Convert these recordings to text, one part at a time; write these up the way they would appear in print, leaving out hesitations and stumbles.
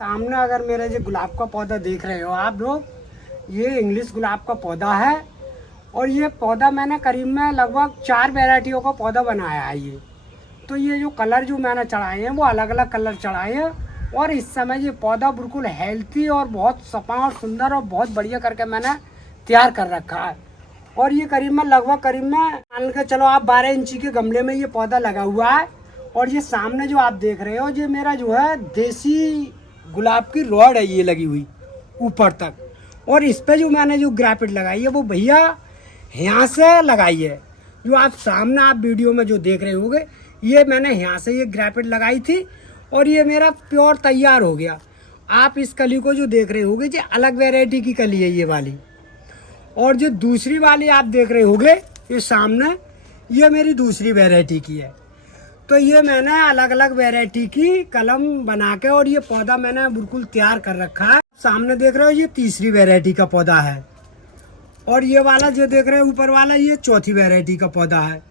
सामने अगर मेरा जो गुलाब का पौधा देख रहे हो आप लोग, ये इंग्लिश गुलाब का पौधा है। और ये पौधा मैंने करीब में लगभग 4 वैरायटियों का पौधा बनाया है। ये जो कलर जो मैंने चढ़ाए हैं वो अलग अलग कलर चढ़ाए हैं। और इस समय ये पौधा बिल्कुल हेल्थी और बहुत सफा और सुंदर और बहुत बढ़िया करके मैंने तैयार कर रखा है। और ये करीब में मान के चलो आप 12 इंची के गमले में ये पौधा लगा हुआ है। और ये सामने जो आप देख रहे हो, ये मेरा जो है देसी गुलाब की रॉड है, ये लगी हुई ऊपर तक। और इस पे जो मैंने जो ग्रेफिट लगाई है वो भैया यहाँ से लगाई है। जो आप सामने आप वीडियो में जो देख रहे होगे, ये मैंने यहाँ से ये ग्रेफिट लगाई थी और ये मेरा प्योर तैयार हो गया। आप इस कली को जो देख रहे होगे, ये अलग वैरायटी की कली है ये वाली। और जो दूसरी वाली आप देख रहे होगे ये सामने, ये मेरी दूसरी वैरायटी की है। तो ये मैंने अलग अलग वैरायटी की कलम बना के और ये पौधा मैंने बिल्कुल तैयार कर रखा है। सामने देख रहे हो ये तीसरी वैरायटी का पौधा है। और ये वाला जो देख रहे हो ऊपर वाला, ये चौथी वैरायटी का पौधा है।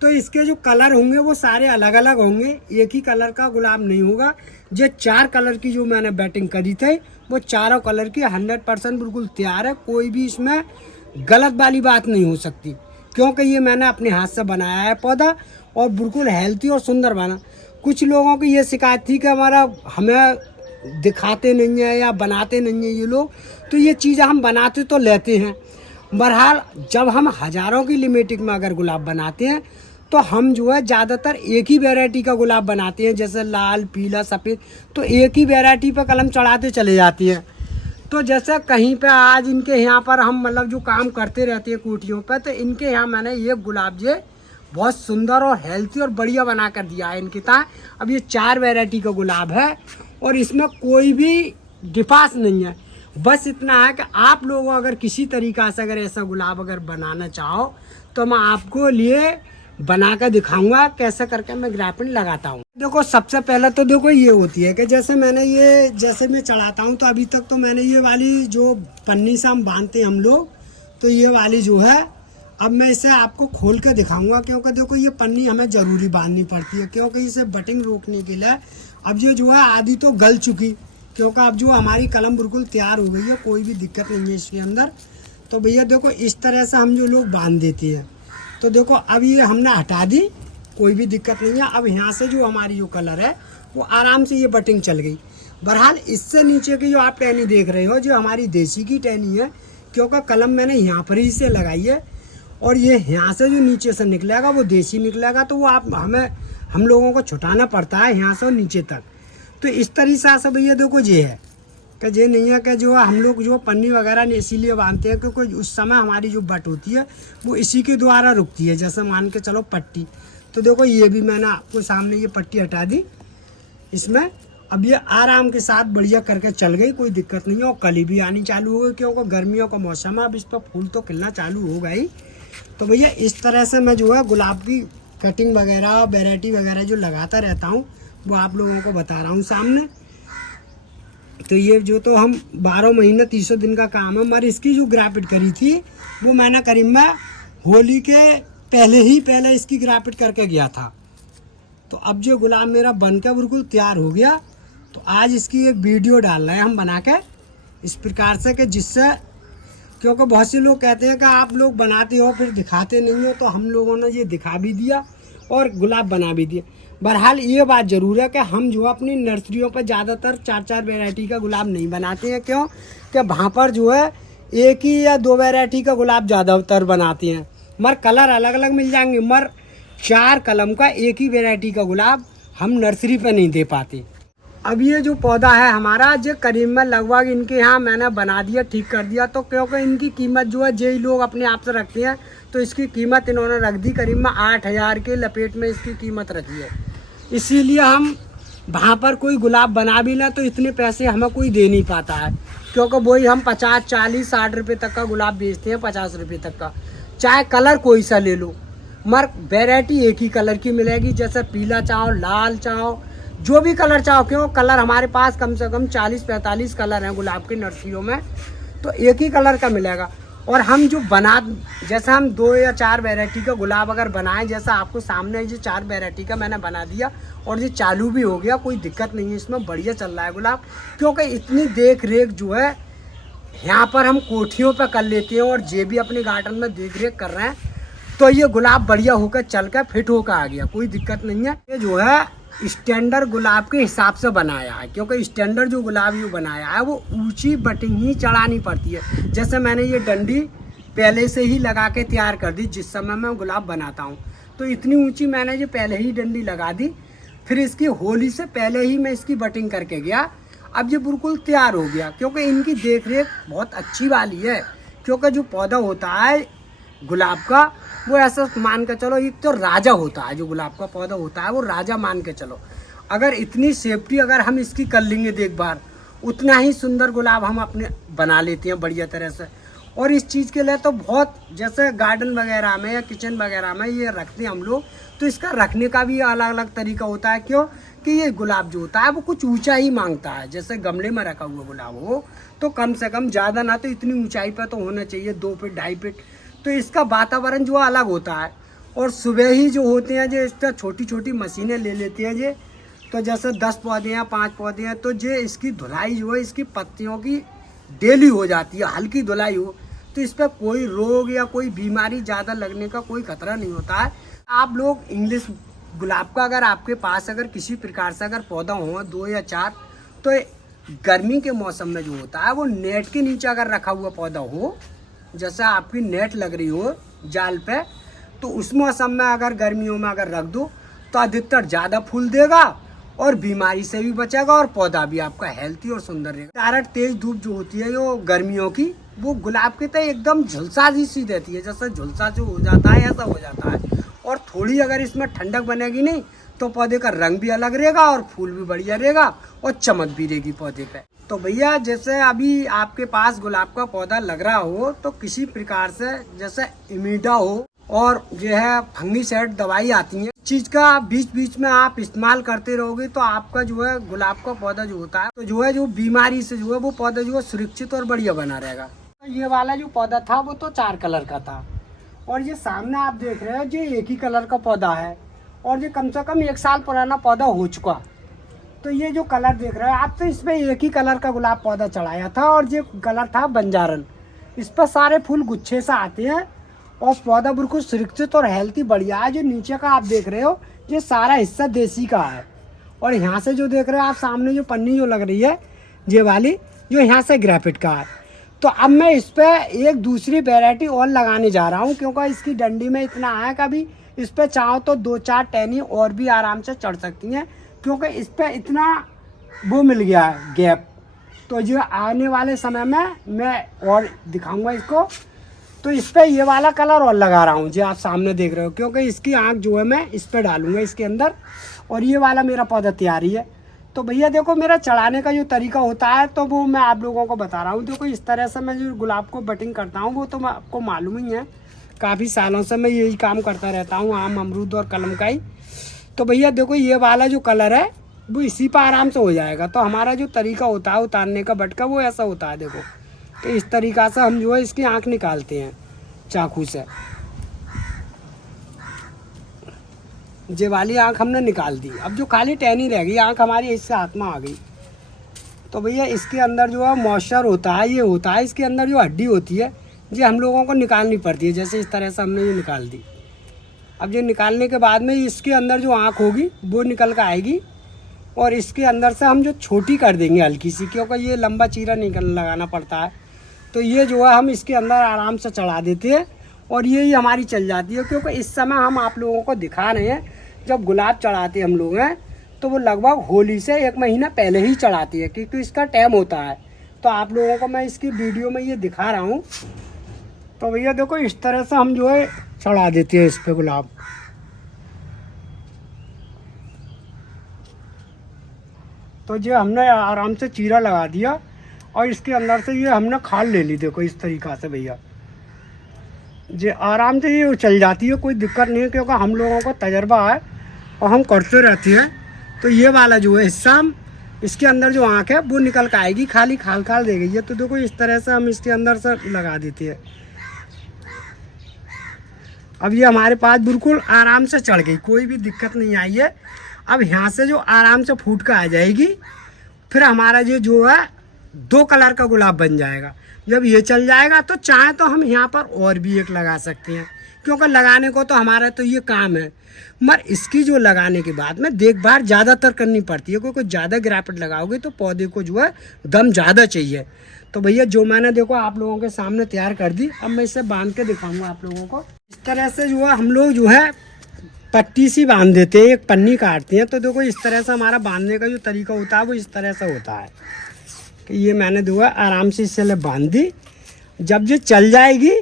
तो इसके जो कलर होंगे वो सारे अलग अलग होंगे, एक ही कलर का गुलाब नहीं होगा। जो 4 कलर की जो मैंने बैटिंग करी थी वो चारों कलर की 100% बिल्कुल तैयार है। कोई भी इसमें गलत वाली बात नहीं हो सकती, क्योंकि ये मैंने अपने हाथ से बनाया है पौधा और बिल्कुल हेल्थी और सुंदर बना। कुछ लोगों की ये शिकायत थी कि हमें दिखाते नहीं है या बनाते नहीं है ये लोग। तो ये चीज़ें हम बनाते तो लेते हैं। बहरहाल जब हम हज़ारों की लिमिटिंग में अगर गुलाब बनाते हैं तो हम जो है ज़्यादातर एक ही वैरायटी का गुलाब बनाते हैं, जैसे लाल, पीला, सफ़ेद। तो एक ही वैरायटी पर कलम चढ़ाते चले जाती हैं। तो जैसे कहीं पे आज इनके यहाँ पर हम मतलब जो काम करते रहते हैं कुटियों पे, तो इनके यहाँ मैंने ये गुलाब जे बहुत सुंदर और हेल्थी और बढ़िया बना कर दिया है इनके ताए। अब ये 4 वैरायटी का गुलाब है और इसमें कोई भी डिफास नहीं है। बस इतना है कि आप लोगों अगर किसी तरीक़ा से अगर ऐसा गुलाब अगर बनाना चाहो तो मैं आपको लिए बना कर दिखाऊंगा कैसे करके मैं ग्रेफिट लगाता हूँ। देखो सबसे पहले तो देखो ये होती है कि जैसे मैं चढ़ाता हूँ, तो अभी तक तो मैंने ये वाली जो पन्नी से हम बांधते हैं हम लोग, तो ये वाली जो है अब मैं इसे आपको खोल के दिखाऊंगा। क्योंकि देखो ये पन्नी हमें ज़रूरी बांधनी पड़ती है, क्योंकि इसे बटिंग रोकने के लिए। अब ये जो है आधी तो गल चुकी, क्योंकि अब जो हमारी कलम बिल्कुल तैयार हो गई है, कोई भी दिक्कत नहीं है इसके अंदर। तो भैया देखो इस तरह से हम जो लोग बांध देते हैं। तो देखो अब ये हमने हटा दी, कोई भी दिक्कत नहीं है। अब यहाँ से जो हमारी जो कलर है वो आराम से ये बटिंग चल गई। बहरहाल इससे नीचे की जो आप टहनी देख रहे हो, जो हमारी देसी की टहनी है, क्योंकि कलम मैंने यहाँ पर ही से लगाई है। और ये यहाँ से जो नीचे से निकलेगा वो देसी निकलेगा, तो वो हम लोगों को छुटाना पड़ता है यहाँ से नीचे तक। तो इस तरीक़े से भैया देखो ये है कि ये नहीं है कि जो हम लोग जो पन्नी वगैरह नहीं इसीलिए बांधते हैं क्योंकि उस समय हमारी जो बट होती है वो इसी के द्वारा रुकती है। जैसे मान के चलो पट्टी, तो देखो ये भी मैंने आपको सामने ये पट्टी हटा दी इसमें। अब ये आराम के साथ बढ़िया करके चल गई, कोई दिक्कत नहीं है। और कली भी आनी चालू हो गई, क्योंकि गर्मियों का मौसम है, अब इस पर फूल तो खिलना चालू हो गई। तो भैया इस तरह से मैं जो है गुलाब की कटिंग वगैरह वैरायटी वगैरह जो लगाता रहता हूँ वो आप लोगों को बता रहा हूँ सामने। तो ये जो तो हम 12 महीने 300 दिन का काम है। मगर इसकी जो ग्रेफिट करी थी वो मैंने करीब में होली के पहले इसकी ग्रेफिट करके गया था। तो अब जो गुलाब मेरा बनकर बिल्कुल तैयार हो गया, तो आज इसकी एक वीडियो डाल रहे हैं हम बना के इस प्रकार से कि जिससे, क्योंकि बहुत से लोग कहते हैं कि आप लोग बनाते हो फिर दिखाते नहीं हो, तो हम लोगों ने ये दिखा भी दिया और गुलाब बना भी दिया। बहरहाल ये बात ज़रूर है कि हम जो अपनी नर्सरियों पर ज़्यादातर 4-4 वैरायटी का गुलाब नहीं बनाते हैं। क्यों कि वहाँ पर जो है एक ही या 2 वैरायटी का गुलाब ज़्यादातर बनाते हैं। मगर कलर अलग अलग मिल जाएंगे, मगर 4 कलम का एक ही वैरायटी का गुलाब हम नर्सरी पर नहीं दे पाते। अब ये जो पौधा है हमारा, जो करीब में लगभग इनके यहाँ मैंने बना दिया, ठीक कर दिया। तो क्योंकि इनकी कीमत जो है यही लोग अपने आप से रखते हैं, तो इसकी कीमत इन्होंने रख दी करीब में 8000 के लपेट में इसकी कीमत रखी है। इसीलिए हम वहाँ पर कोई गुलाब बना भी ना तो इतने पैसे हमें कोई दे नहीं पाता है, क्योंकि वही हम 50, 40, 60 रुपये तक का गुलाब बेचते हैं, 50 रुपये तक का। चाहे कलर कोई सा ले लो, मगर वैरायटी एक ही कलर की मिलेगी। जैसे पीला चाहो, लाल चाहो, जो भी कलर चाहो। क्यों कलर हमारे पास कम से कम 40-45 कलर हैं गुलाब की नर्सरियों में, तो एक ही कलर का मिलेगा। और हम जो बना, जैसा हम 2 या 4 वैरायटी का गुलाब अगर बनाएं, जैसा आपको सामने ये 4 वैरायटी का मैंने बना दिया और ये चालू भी हो गया, कोई दिक्कत नहीं है इसमें, बढ़िया चल रहा है गुलाब। क्योंकि इतनी देख रेख जो है यहाँ पर हम कोठियों पर कर लेते हैं और जे भी अपने गार्डन में देख रेख कर रहे हैं, तो ये गुलाब बढ़िया होकर चल कर फिट होकर आ गया, कोई दिक्कत नहीं है। ये जो है स्टैंडर्ड गुलाब के हिसाब से बनाया है, क्योंकि स्टैंडर्ड जो गुलाब ये बनाया है वो ऊंची बटिंग ही चढ़ानी पड़ती है। जैसे मैंने ये डंडी पहले से ही लगा के तैयार कर दी, जिस समय मैं गुलाब बनाता हूँ तो इतनी ऊंची मैंने ये पहले ही डंडी लगा दी। फिर इसकी होली से पहले ही मैं इसकी बटिंग करके गया, अब ये बिल्कुल तैयार हो गया। क्योंकि इनकी देख रेख बहुत अच्छी वाली है, क्योंकि जो पौधा होता है गुलाब का वो ऐसा मान के चलो, एक तो राजा होता है, जो गुलाब का पौधा होता है वो राजा मान के चलो। अगर इतनी सेफ्टी अगर हम इसकी कर लेंगे देखभाल, उतना ही सुंदर गुलाब हम अपने बना लेते हैं बढ़िया तरह से। और इस चीज़ के लिए तो बहुत, जैसे गार्डन वगैरह में या किचन वगैरह में ये रखते हैं हम लोग, तो इसका रखने का भी अलग अलग तरीका होता है। क्यों कि ये गुलाब जो होता है वो कुछ ऊंचा ही मांगता है। जैसे गमले में रखा हुआ गुलाब हो तो कम से कम ज़्यादा ना तो इतनी ऊंचाई पर तो होना चाहिए, 2 फीट 2.5 फीट, तो इसका वातावरण जो अलग होता है। और सुबह ही जो होते हैं जो इसका छोटी छोटी मशीनें ले लेते हैं जे, तो जैसे 10 पौधे हैं 5 पौधे हैं, तो जे इसकी धुलाई जो है इसकी पत्तियों की डेली हो जाती है, हल्की धुलाई हो, तो इस पर कोई रोग या कोई बीमारी ज़्यादा लगने का कोई खतरा नहीं होता है। आप लोग इंग्लिश गुलाब का अगर आपके पास अगर किसी प्रकार से अगर पौधा हो 2 या 4, तो गर्मी के मौसम में जो होता है वो नेट के नीचे अगर रखा हुआ पौधा हो, जैसा आपकी नेट लग रही हो जाल पे, तो उस मौसम में अगर गर्मियों में अगर रख दो तो अधिकतर ज़्यादा फूल देगा और बीमारी से भी बचेगा और पौधा भी आपका हेल्थी और सुंदर रहेगा। डायरेक्ट तेज धूप जो होती है जो गर्मियों की, वो गुलाब के तय एकदम झुलसा सी देती है, जैसे झुलसा जो हो जाता है ऐसा हो जाता है। और थोड़ी अगर इसमें ठंडक बनेगी नहीं तो पौधे का रंग भी अलग रहेगा और फूल भी बढ़िया रहेगा और चमक भी रहेगी पौधे पे। तो भैया जैसे अभी आपके पास गुलाब का पौधा लग रहा हो तो किसी प्रकार से जैसे इमीडा हो और जो है फंगीसाइड दवाई आती है, चीज का बीच बीच में आप इस्तेमाल करते रहोगे तो आपका जो है गुलाब का पौधा जो होता है तो जो है जो बीमारी से जो है वो पौधा जो है सुरक्षित और बढ़िया बना रहेगा। ये वाला जो पौधा था वो तो 4 कलर का था और ये सामने आप देख रहे हो जो एक ही कलर का पौधा है और ये कम से कम 1 साल पुराना पौधा हो चुका। तो ये जो कलर देख रहे हो आप, तो इसमें एक ही कलर का गुलाब पौधा चढ़ाया था और ये कलर था बंजारन। इस पर सारे फूल गुच्छे से आते हैं और पौधा बिल्कुल सुरक्षित और हेल्थी बढ़िया है। जो नीचे का आप देख रहे हो ये सारा हिस्सा देसी का है और यहाँ से जो देख रहे हो आप सामने जो पन्नी जो लग रही है ये वाली, जो यहाँ से ग्रेफिट का है। तो अब मैं इस पर एक दूसरी वैरायटी और लगाने जा रहा हूँ, क्योंकि इसकी डंडी में इतना है कि अभी इस पर चाहो तो 2-4 टहनी और भी आराम से चढ़ सकती हैं, क्योंकि इस पर इतना वो मिल गया है गैप। तो जो आने वाले समय में मैं और दिखाऊंगा इसको। तो इस पर ये वाला कलर और लगा रहा हूँ जो आप सामने देख रहे हो, क्योंकि इसकी आँख जो है मैं इस पर डालूंगा इसके अंदर और ये वाला मेरा पौधा तैयार ही है। तो भैया देखो मेरा चढ़ाने का जो तरीका होता है तो वो मैं आप लोगों को बता रहा हूँ। देखो इस तरह से मैं जो गुलाब को बटिंग करता हूँ वो तो मैं आपको मालूम ही है, काफ़ी सालों से मैं यही काम करता रहता हूँ, आम अमरूद और कलम का ही। तो भैया देखो ये वाला जो कलर है वो इसी पर आराम से हो जाएगा। तो हमारा जो तरीका होता है उतारने का बटका वो ऐसा होता है, देखो तो इस तरीक़ा से हम जो है इसकी आँख निकालते हैं चाकू से। ये वाली आँख हमने निकाल दी, अब जो खाली टहनी रह गई आँख हमारी इससे हाथ में आ गई। तो भैया इसके अंदर जो है मॉइस्चर होता है, ये होता है इसके अंदर जो हड्डी होती है ये हम लोगों को निकालनी पड़ती है। जैसे इस तरह से हमने ये निकाल दी। अब ये निकालने के बाद में इसके अंदर जो आँख होगी वो निकल कर आएगी और इसके अंदर से हम जो छोटी कर देंगे हल्की सी, क्योंकि ये लंबा चीरा निकल लगाना पड़ता है। तो ये जो है हम इसके अंदर आराम से चढ़ा देते हैं और ये ही हमारी चल जाती है। क्योंकि इस समय हम आप लोगों को दिखा रहे हैं जब गुलाब चढ़ाते हम लोग हैं तो वो लगभग होली से 1 महीना पहले ही चढ़ाती है, क्योंकि इसका टाइम होता है। तो आप लोगों को मैं इसकी वीडियो में ये दिखा रहा हूँ। तो भैया देखो इस तरह से हम जो है चढ़ा देते हैं इस पे गुलाब। तो जो हमने आराम से चीरा लगा दिया और इसके अंदर से ये हमने खाल ले ली। देखो इस तरीक़ा से भैया ये आराम से ये चल जाती है, कोई दिक्कत नहीं है, क्योंकि हम लोगों को तजर्बा है और हम करते रहते हैं। तो ये वाला जो है हिस्सा इसके अंदर जो आँख है वो निकल कर आएगी, खाली खाल खाल दे गई है। तो देखो इस तरह से हम इसके अंदर से लगा देते हैं। अब ये हमारे पास बिल्कुल आराम से चढ़ गई, कोई भी दिक्कत नहीं आई है। अब यहाँ से जो आराम से फूट कर आ जाएगी, फिर हमारा ये जो है 2 कलर का गुलाब बन जाएगा। जब ये चल जाएगा तो चाहे तो हम यहाँ पर और भी एक लगा सकते हैं, क्योंकि लगाने को तो हमारा तो ये काम है, मगर इसकी जो लगाने के बाद में देखभाल ज़्यादातर करनी पड़ती है, क्योंकि ज़्यादा गिरावट लगाओगे तो पौधे को जो है दम ज़्यादा चाहिए। तो भैया जो मैंने देखो आप लोगों के सामने तैयार कर दी, अब मैं इसे बांध के दिखाऊंगा आप लोगों को। इस तरह से जो है हम लोग जो है पट्टी सी बांध देते हैं, एक पन्नी काटते हैं। तो देखो इस तरह से हमारा बांधने का जो तरीका होता है वो इस तरह से होता है कि ये मैंने जो है आराम से इससे बांध दी। जब ये चल जाएगी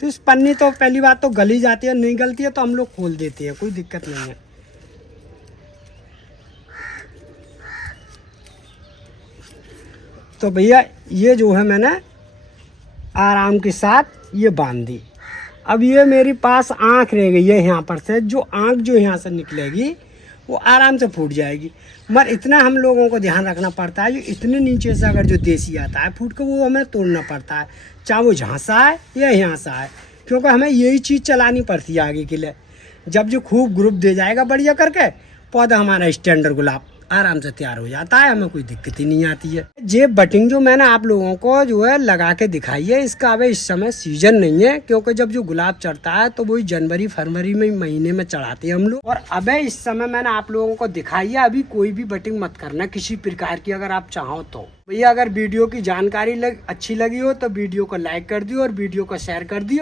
तो इस पन्नी तो पहली बात तो गली जाती है, नहीं गलती है तो हम लोग खोल देते हैं, कोई दिक्कत नहीं है। तो भैया ये जो है मैंने आराम के साथ ये बांध दी। अब ये मेरी पास आँख रह गई है, यहाँ पर से जो आँख जो यहाँ से निकलेगी वो आराम से फूट जाएगी। मगर इतना हम लोगों को ध्यान रखना पड़ता है, जो इतने नीचे से अगर जो देसी आता है फूट के, वो हमें तोड़ना पड़ता है, चाहे वो झांसा है या यहाँ सा है, क्योंकि हमें यही चीज़ चलानी पड़ती है आगे के लिए। जब जो खूब ग्रुप दे जाएगा बढ़िया करके, पौधा हमारा स्टैंडर्ड गुलाब आराम से तैयार हो जाता है, हमें कोई दिक्कत ही नहीं आती है। ये बटिंग जो मैंने आप लोगों को जो है लगा के दिखाई है, इसका अभी इस समय सीजन नहीं है, क्योंकि जब जो गुलाब चढ़ता है तो वही जनवरी फरवरी में महीने में चढ़ाते हैं हम लोग। और अबे इस समय मैंने आप लोगों को दिखाई है, अभी कोई भी बटिंग मत करना किसी प्रकार की, अगर आप चाहो तो। भैया अगर वीडियो की जानकारी अच्छी लगी हो तो वीडियो को लाइक कर दियो और वीडियो को शेयर कर दियो।